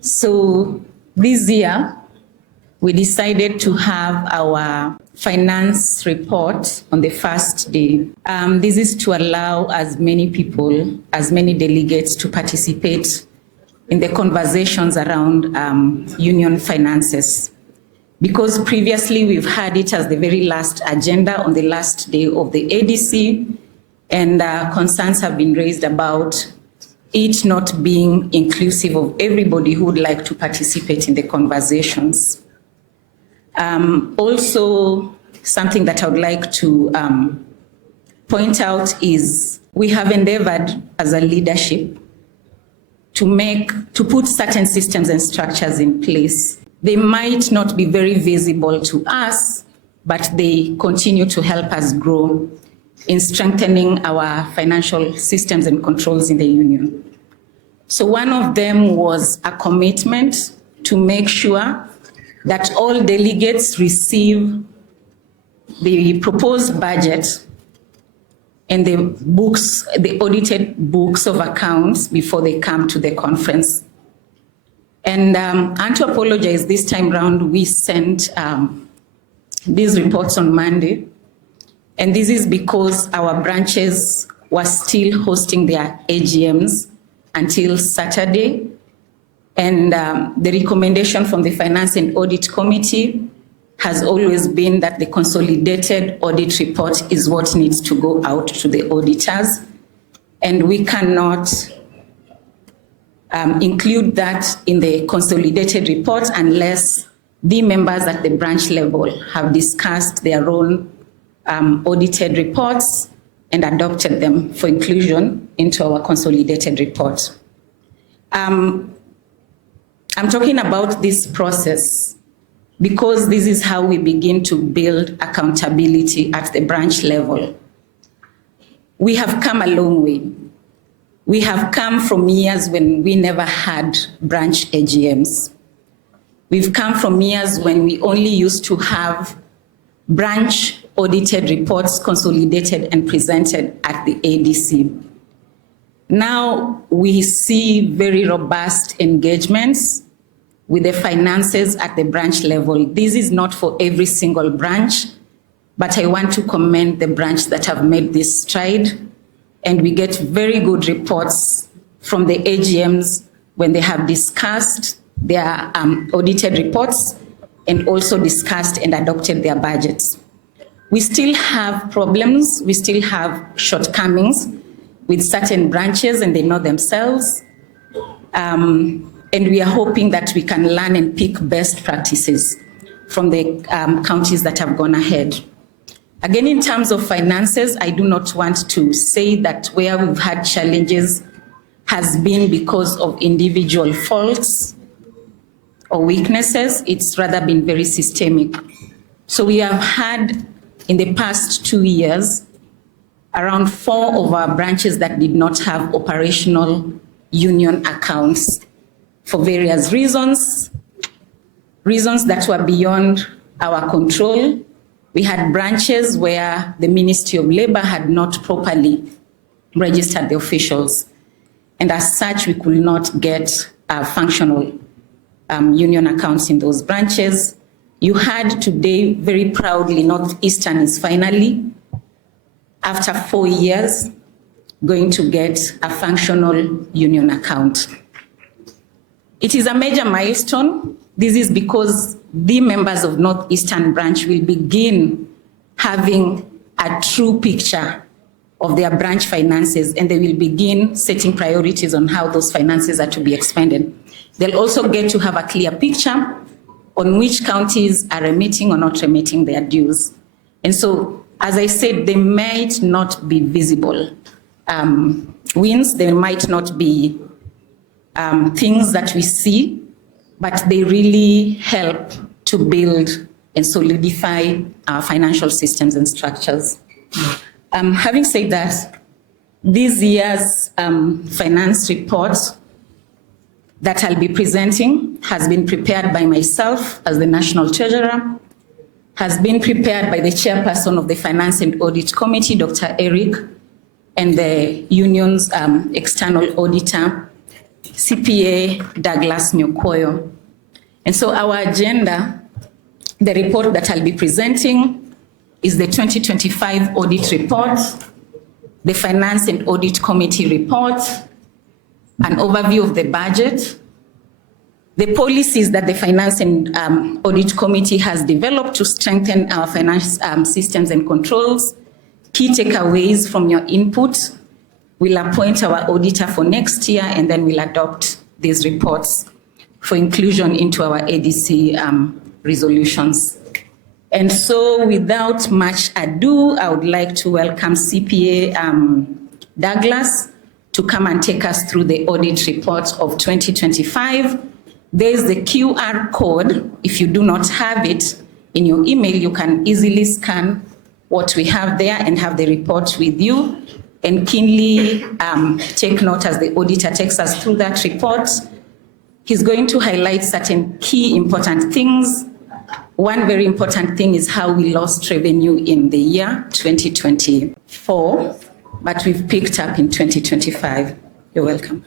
So this year, we decided to have our finance report on the first day. This is to allow as many people, as many delegates to participate in the conversations around union finances. Because previously we've had it as the very last agenda on the last day of the ADC, and concerns have been raised about it not being inclusive of everybody who would like to participate in the conversations. Also, something that I would like to point out is we have endeavored as a leadership to put certain systems and structures in place. They might not be very visible to us, but they continue to help us grow in strengthening our financial systems and controls in the union. So one of them was a commitment to make sure that all delegates receive the proposed budget and the books, the audited books of accounts before they come to the conference. And to apologize, this time round we sent these reports on Monday. And this is because our branches were still hosting their AGMs until Saturday. And the recommendation from the Finance and Audit Committee has always been that the consolidated audit report is what needs to go out to the auditors. And we cannot include that in the consolidated report unless the members at the branch level have discussed their own audited reports and adopted them for inclusion into our consolidated report. I'm talking about this process because this is how we begin to build accountability at the branch level. We have come a long way. We have come from years when we never had branch AGMs. We've come from years when we only used to have branch audited reports consolidated and presented at the ADC. Now we see very robust engagements with the finances at the branch level. This is not for every single branch, but I want to commend the branch that have made this stride, and we get very good reports from the AGMs when they have discussed their audited reports and also discussed and adopted their budgets. We still have problems, we still have shortcomings with certain branches, and they know themselves. And we are hoping that we can learn and pick best practices from the counties that have gone ahead. Again, in terms of finances, I do not want to say that where we've had challenges has been because of individual faults or weaknesses. It's rather been very systemic. So we have had, in the past 2 years, around 4 of our branches that did not have operational union accounts for various reasons that were beyond our control. We had branches where the Ministry of Labor had not properly registered the officials. And as such, we could not get functional union accounts in those branches. You had today, very proudly, Northeastern is finally, after 4 years, going to get a functional union account. It is a major milestone. This is because the members of Northeastern branch will begin having a true picture of their branch finances, and they will begin setting priorities on how those finances are to be expended. They'll also get to have a clear picture on which counties are remitting or not remitting their dues. And so, as I said, they might not be visible wins, they might not be things that we see, but they really help to build and solidify our financial systems and structures. Having said that, this year's finance report that I'll be presenting has been prepared by myself as the National Treasurer, has been prepared by the Chairperson of the Finance and Audit Committee, Dr. Eric, and the union's external auditor, CPA Douglas Nyokoyo. And so our agenda, the report that I'll be presenting is the 2025 audit report, the Finance and Audit Committee report, an overview of the budget, the policies that the Finance and Audit Committee has developed to strengthen our finance systems and controls, key takeaways from your input. We'll appoint our auditor for next year, and then we'll adopt these reports for inclusion into our ADC resolutions. And so without much ado, I would like to welcome CPA Douglas to come and take us through the audit report of 2025. There's the QR code. If you do not have it in your email, you can easily scan what we have there and have the report with you, and keenly take note as the auditor takes us through that report. He's going to highlight certain key important things. One very important thing is how we lost revenue in the year 2024, but we've picked up in 2025. You're welcome.